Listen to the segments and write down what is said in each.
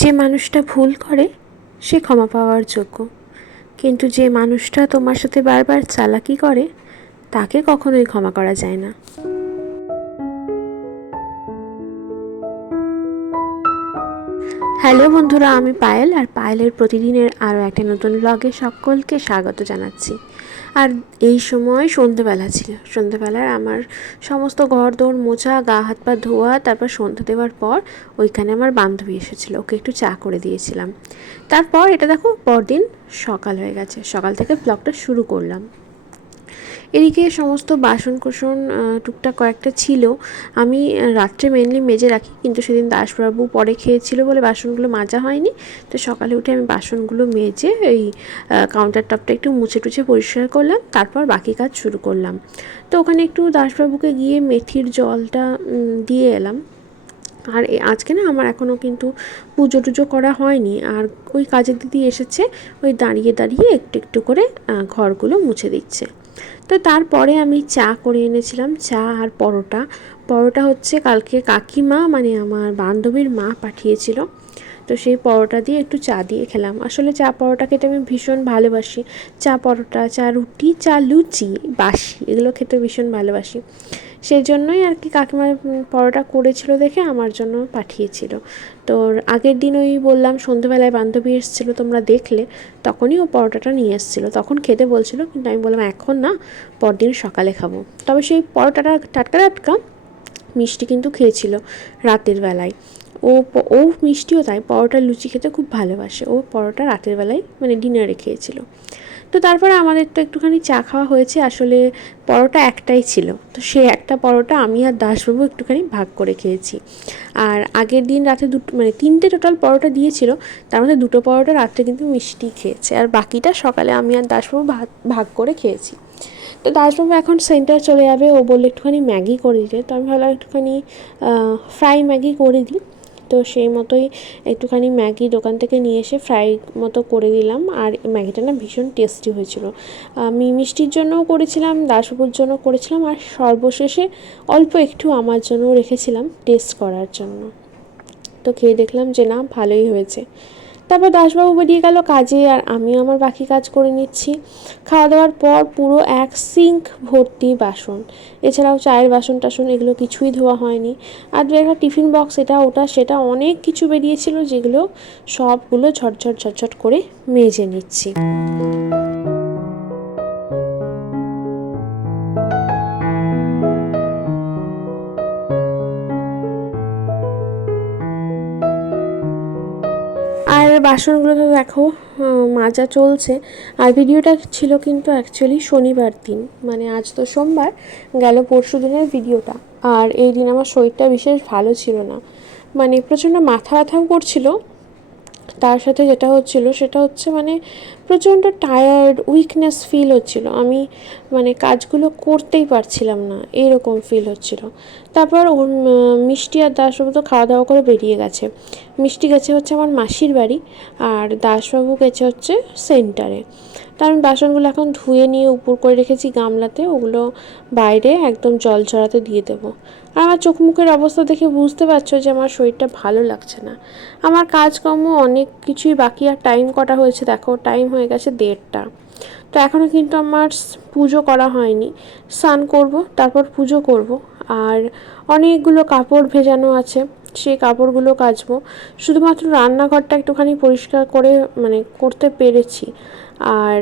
যে মানুষটা ভুল করে সে ক্ষমা পাওয়ার যোগ্য, কিন্তু যে মানুষটা তোমার সাথে বারবার চালাকি করে তাকে কখনোই ক্ষমা করা যায় না। হ্যালো বন্ধুরা, আমি পায়েল, আর পায়েলের প্রতিদিনের আরও একটা নতুন ব্লগে সকলকে স্বাগত জানাচ্ছি। আর এই সময় সন্ধেবেলা ছিল। সন্ধেবেলার আমার সমস্ত ঘর দৌড় মোছা, গা হাত পা ধোয়া, তারপর সন্ধ্যে দেওয়ার পর ওইখানে আমার বান্ধবী এসেছিলো, ওকে একটু চা করে দিয়েছিলাম। তারপর এটা দেখো, পরদিন সকাল হয়ে গেছে, সকাল থেকে ব্লগটা শুরু করলাম। এদিকে সমস্ত বাসন কোসন টুকটাক কয়েকটা ছিল, আমি রাত্রে মেনলি মেজে রাখি, কিন্তু সেদিন দাসবাবু পরে খেয়েছিল বলে বাসনগুলো মাজা হয়নি। তো সকালে উঠে আমি বাসনগুলো মেজে এই কাউন্টার টপটা একটু মুছে টুছে পরিষ্কার করলাম, তারপর বাকি কাজ শুরু করলাম। তো ওখানে একটু দাসবাবুকে গিয়ে মেথির জলটা দিয়ে এলাম। আর আজকে না আমার এখনও কিন্তু পুজো টুজো করা হয়নি। আর ওই কাজের দিদি এসেছে, ওই দাঁড়িয়ে দাঁড়িয়ে একটু একটু করে ঘরগুলো মুছে দিচ্ছে। তো তারপরে আমি চা করে এনেছিলাম, চা আর পরোটা। পরোটা হচ্ছে কালকে কাকিমা মানে আমার বান্ধবীর মা পাঠিয়েছিল, তো সেই পরোটা দিয়ে একটু চা দিয়ে খেলাম। আসলে চা পরোটা খেতে আমি ভীষণ ভালোবাসি। চা পরোটা, চা রুটি, চা লুচি, বাসি, এগুলো খেতে ভীষণ ভালোবাসি। সেই জন্যই আর কি কাকিমা পরোটা করেছিল দেখে আমার জন্য পাঠিয়েছিল। তো আগের দিন ওই বললাম সন্ধ্যেবেলায় বান্ধবী এসেছিলো, তোমরা দেখলে, তখনই ও পরোটাটা নিয়ে এসেছিলো, তখন খেতে বলছিল, কিন্তু আমি বললাম এখন না, পরদিন সকালে খাবো। তবে সেই পরোটাটা টাটকা টাটকা মিষ্টি কিন্তু খেয়েছিল রাতের বেলায়। ও মিষ্টিও তাই, পরোটা লুচি খেতে খুব ভালোবাসে। ও পরোটা রাতের বেলায় মানে ডিনারে খেয়েছিল। তো তারপরে আমাদের তো একটুখানি চা খাওয়া হয়েছে। আসলে পরোটা একটাই ছিল, তো সে একটা পরোটা আমি আর দাসবাবু একটুখানি ভাগ করে খেয়েছি। আর আগের দিন রাতে মানে 3টে টোটাল পরোটা দিয়েছিল, তার মধ্যে 2টো পরোটা রাত্রে কিন্তু মিষ্টি খেয়েছে, আর বাকিটা সকালে আমি আর দাসবাবু ভাগ করে খেয়েছি। তো দাসবাবু এখন সেন্টার চলে যাবে, ও বললে একটুখানি ম্যাগি করে দিতে, তো আমি ভাবলাম একটুখানি ফ্রাই ম্যাগি করে দিই। তো সেই মতোই একটুখানি ম্যাগি দোকান থেকে নিয়ে এসে ফ্রাই মতো করে দিলাম। আর ম্যাগিটা না ভীষণ টেস্টি হয়েছিল। আমি মিষ্টির জন্যও করেছিলাম, দাসবাবুর জন্য করেছিলাম, আর সর্বশেষে অল্প একটু আমার জন্যও রেখেছিলাম টেস্ট করার জন্য। তো খেয়ে দেখলাম যে না, ভালোই হয়েছে। তারপর দাসবাবু বেরিয়ে গেল কাজে, আর আমিও আমার বাকি কাজ করে নিচ্ছি। খাওয়া দাওয়ার পর পুরো এক সিঙ্ক ভর্তি বাসন, এছাড়াও চায়ের বাসন টাসন এগুলো কিছুই ধোয়া হয়নি। আর দু একটা টিফিন বক্স এটা ওটা সেটা অনেক কিছু বেরিয়েছিল, যেগুলো সবগুলো ঝটঝট ঝটঝট করে মেজে নিচ্ছি। আর বাসনগুলো তো দেখো মাজা চলছে। আর ভিডিওটা ছিল কিন্তু অ্যাকচুয়ালি শনিবার দিন, মানে আজ তো সোমবার, গেল পরশু দিনের ভিডিওটা। আর এই দিন আমার শরীরটা বিশেষ ভালো ছিল না, মানে প্রচণ্ড মাথা ব্যথাও করছিল। তার সাথে যেটা হচ্ছিল সেটা হচ্ছে মানে প্রচণ্ড টায়ার্ড, উইকনেস ফিল হচ্ছিল। আমি মানে কাজগুলো করতেই পারছিলাম না, এরকম ফিল হচ্ছিল। তারপর ওর মিষ্টি আর দাসবাবু তো খাওয়া দাওয়া করে বেরিয়ে গেছে। মিষ্টি গেছে হচ্ছে আমার মাসির বাড়ি, আর দাসবাবু গেছে হচ্ছে সেন্টারে। তো আমি বাসনগুলো এখন ধুয়ে নিয়ে উপর করে রেখেছি গামলাতে, ওগুলো বাইরে একদম জল ঝরাতে দিয়ে দেবো। আর আমার চোখ মুখের অবস্থা দেখে বুঝতে পারছো যে আমার শরীরটা ভালো লাগছে না। আমার কাজকর্ম অনেক কিছুই বাকি, আর টাইম কটা হয়েছে দেখো, টাইম হয়ে গেছে 1:30। তো এখনও কিন্তু আমার পুজো করা হয়নি। স্নান করব, তারপর পুজো করব। আর অনেকগুলো কাপড় ভেজানো আছে, সেই কাপড়গুলো কাচবো। শুধুমাত্র রান্নাঘরটা একটুখানি পরিষ্কার করে মানে করতে পেরেছি। আর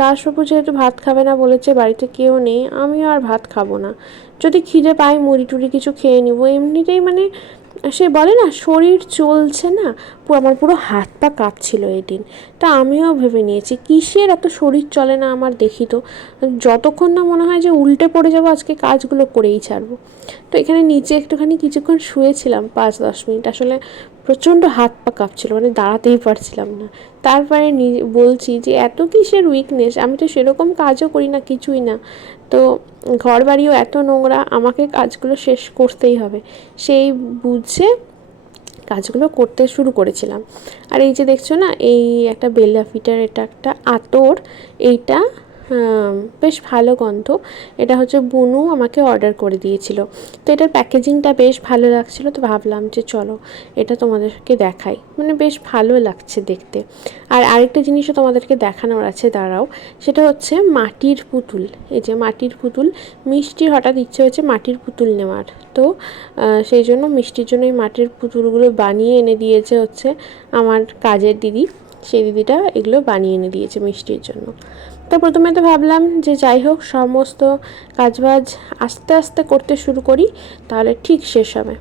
দাসবাবু যেহেতু ভাত খাবে না বলেছে, বাড়িতে কেউ নেই, আমিও আর ভাত খাবো না। যদি খিদে পাই মুড়ি টুড়ি কিছু খেয়ে নিব এমনিতেই। মানে সে বলে না শরীর চলছে না, আমার পুরো হাত পা কাঁপছিল এই দিন। তা আমিও ভেবে নিয়েছি কিসের এত শরীর চলে না আমার, দেখি তো যতক্ষণ না মনে হয় যে উল্টে পড়ে যাবো আজকে কাজগুলো করেই ছাড়বো। তো এখানে নিচে একটুখানি কিছুক্ষণ শুয়েছিলাম 5-10 মিনিট। আসলে প্রচণ্ড হাত পা কাঁপছিল, মানে দাঁড়াতেই পারছিলাম না। তারপরে বলছি যে এত কিসের উইকনেস, আমি তো সেরকম কাজও করি না, কিছুই না। তো ঘর বাড়িও এত নোংরা, আমাকে কাজগুলো শেষ করতেই হবে, সেই বুঝে কাজগুলো করতে শুরু করেছিলাম। আর এই যে দেখছো না, এই একটা বেলা ফিটার, এটা একটা আতর, এইটা বেশ ভালো গন্ধ। এটা হচ্ছে বুনু আমাকে অর্ডার করে দিয়েছিল। তো এটার প্যাকেজিংটা বেশ ভালো লাগছিলো, তো ভাবলাম যে চলো এটা তোমাদেরকে দেখাই, মানে বেশ ভালো লাগছে দেখতে। আর আরেকটা জিনিসও তোমাদেরকে দেখানোর আছে, দাঁড়াও। সেটা হচ্ছে মাটির পুতুল। এই যে মাটির পুতুল, মিষ্টির হঠাৎ ইচ্ছে হয়েছে মাটির পুতুল নেওয়ার, তো সেই জন্য মিষ্টির জন্য এই মাটির পুতুলগুলো বানিয়ে এনে দিয়েছে হচ্ছে আমার কাজের দিদি। সেই দিদিটা এগুলো বানিয়ে এনে দিয়েছে মিষ্টির জন্য। তো প্রথমে তো ভাবলাম যে যাই হোক সমস্ত কাজবাজ আস্তে আস্তে করতে শুরু করি, তাহলে ঠিক শেষ হবে।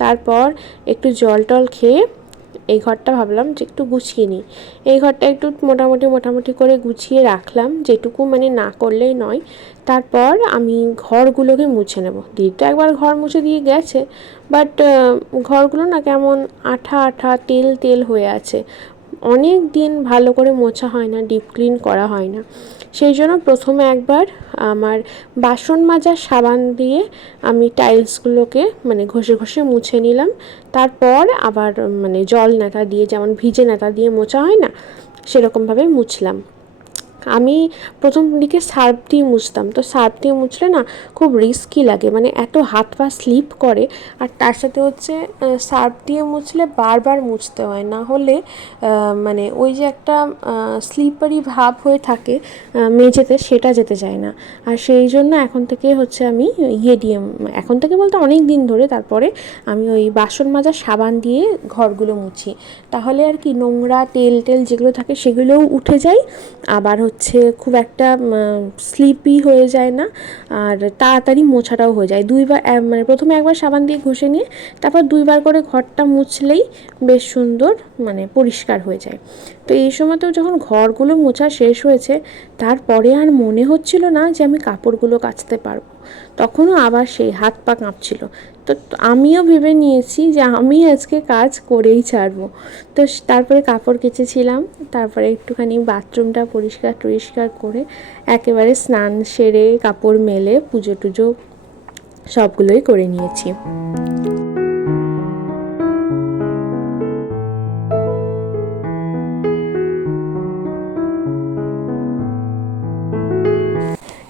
তারপর একটু জল টল খেয়ে এই ঘরটা ভাবলাম যে একটু গুছিয়ে নিই। এই ঘরটা একটু মোটামুটি করে গুছিয়ে রাখলাম, যেটুকু মানে না করলেই নয়। তারপর আমি ঘরগুলোকে মুছে নেব। দিদি তো একবার ঘর মুছে দিয়ে গেছে, বাট ঘরগুলো না কেমন আঠা আঠা তেল তেল হয়ে আছে। অনেক দিন ভালো করে মোছা হয় না, ডিপ ক্লিন করা হয় না। সেই জন্য প্রথমে একবার আমার বাসন মাজার সাবান দিয়ে আমি টাইলসগুলোকে মানে ঘষে ঘষে মুছে নিলাম। তারপর আবার মানে জল ন্যাতা দিয়ে, যেমন ভিজে ন্যাতা দিয়ে মোছা হয় না, সেরকমভাবে মুছলাম। আমি প্রথম দিকে সার্ফ দিয়ে মুছতাম, তো সার্ফ দিয়ে মুছলে না খুব রিস্কি লাগে, মানে এত হাত পা স্লিপ করে। আর তার সাথে হচ্ছে সার্ফ দিয়ে মুছলে বারবার মুছতে হয়, না হলে মানে ওই যে একটা স্লিপারি ভাব হয়ে থাকে মেঝেতে, সেটা যেতে চায় না। আর সেই জন্য এখন থেকে হচ্ছে আমি ইয়ে দিয়ে, এখন থেকে বলতে অনেক দিন ধরে, তারপরে আমি ওই বাসন মাজার সাবান দিয়ে ঘরগুলো মুছি। তাহলে আর কি নোংরা তেল টেল যেগুলো থাকে সেগুলোও উঠে যায়, আবার হচ্ছে খুব একটা স্লিপি হয়ে যায় না, আর তাড়াতাড়ি মোছাটাও হয়ে যায়। দুইবার মানে প্রথমে একবার সাবান দিয়ে ঘষে নিয়ে তারপর দুইবার করে ঘরটা মুছলেই বেশ সুন্দর মানে পরিষ্কার হয়ে যায়। তো এই সময়তেও যখন ঘরগুলো মোছা শেষ হয়েছে, তারপরে আর মনে হচ্ছিল না যে আমি কাপড়গুলো কাচতে পারবো। তখনও আবার সেই হাত পা কাঁপছিল। তো আমিও ভেবে নিয়েছি যে আমি আজকে কাজ করেই ছাড়বো। তো তারপরে কাপড় কেচেছিলাম, তারপরে একটুখানি বাথরুমটা পরিষ্কার করে একেবারে স্নান সেরে কাপড় মেলে পুজো টুজো সবগুলোই করে নিয়েছি।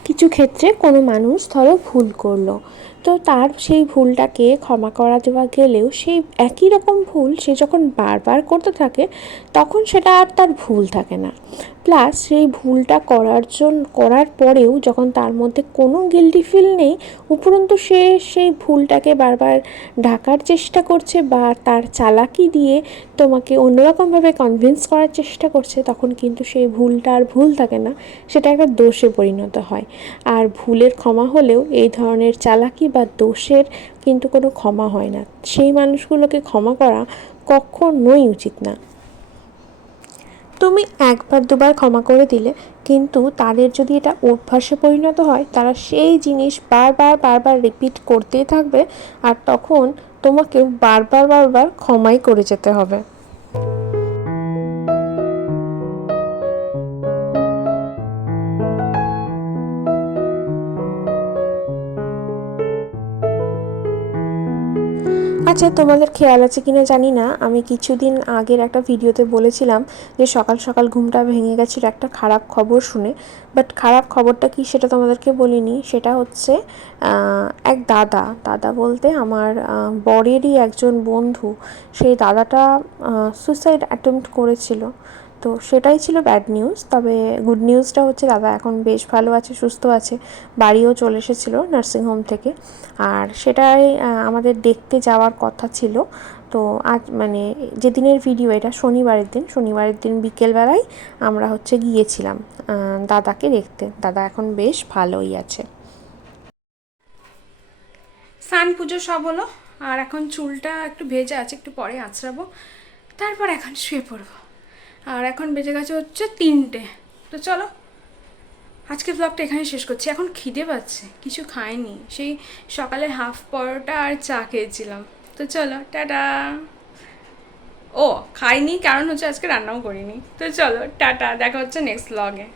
কিছু ক্ষেত্রে কোনো মানুষ ধরো ভুল করলো, তো তার সেই ভুলটাকে ক্ষমা করা দেওয়া গেলেও সেই একই রকম ভুল সে যখন বারবার করতে থাকে, তখন সেটা আর তার ভুল থাকে না। প্লাস সেই ভুলটা করার পরেও যখন তার মধ্যে কোনো গিল্টি ফিল নেই, উপরন্তু সে সেই ভুলটাকে বারবার ঢাকার চেষ্টা করছে বা তার চালাকি দিয়ে তোমাকে অন্যরকমভাবে কনভিন্স করার চেষ্টা করছে, তখন কিন্তু সেই ভুলটা আর ভুল থাকে না, সেটা একটা দোষে পরিণত হয়। আর ভুলের ক্ষমা হলেও এই ধরনের চালাকি বা দোষের কিন্তু কোনো ক্ষমা হয় না। সেই মানুষগুলোকে ক্ষমা করা কখনোই উচিত না। তুমি একবার দুবার ক্ষমা করে দিলে, কিন্তু তাদের যদি এটা অভ্যাসে পরিণত হয়, তারা সেই জিনিস বারবার রিপিট করতেই থাকবে, আর তখন তোমাকেও বারবার ক্ষমাই করে যেতে হবে। আচ্ছা, তোমাদের খেয়াল আছে কিনা জানি না, আমি কিছুদিন আগের একটা ভিডিওতে বলেছিলাম যে সকাল সকাল ঘুমটা ভেঙে গেছিলো একটা খারাপ খবর শুনে। বাট খারাপ খবরটা কি সেটা তোমাদেরকে বলিনি। সেটা হচ্ছে এক দাদা বলতে আমার বরেরই একজন বন্ধু, সেই দাদাটা সুইসাইড অ্যাটেম্প্ট করেছিল। তো সেটাই ছিল ব্যাড নিউজ। তবে গুড নিউজটা হচ্ছে দাদা এখন বেশ ভালো আছে, সুস্থ আছে, বাড়িও চলে এসেছিলো নার্সিংহোম থেকে। আর সেটাই আমাদের দেখতে যাওয়ার কথা ছিল। তো আজ মানে যেদিনের ভিডিও, এটা শনিবারের দিন বিকেলবেলায় আমরা হচ্ছে গিয়েছিলাম দাদাকে দেখতে। দাদা এখন বেশ ভালোই আছে। স্নান পুজো সব হলো, আর এখন চুলটা একটু ভেজা আছে, একটু পরে আঁচড়াবো, তারপর এখন শুয়ে পড়বো। আর এখন বেজে গেছে হচ্ছে 3টে। তো চলো আজকে ব্লগটা এখানে শেষ করছি। এখন খিদে পাচ্ছে, কিছু খাইনি, সেই সকালে হাফ পরোটা আর চা খেয়েছিলাম। তো চলো টাটা। ও খাইনি কারণ হচ্ছে আজকে রান্নাও করিনি। তো চলো টাটা, দেখা হচ্ছে নেক্সট ব্লগে।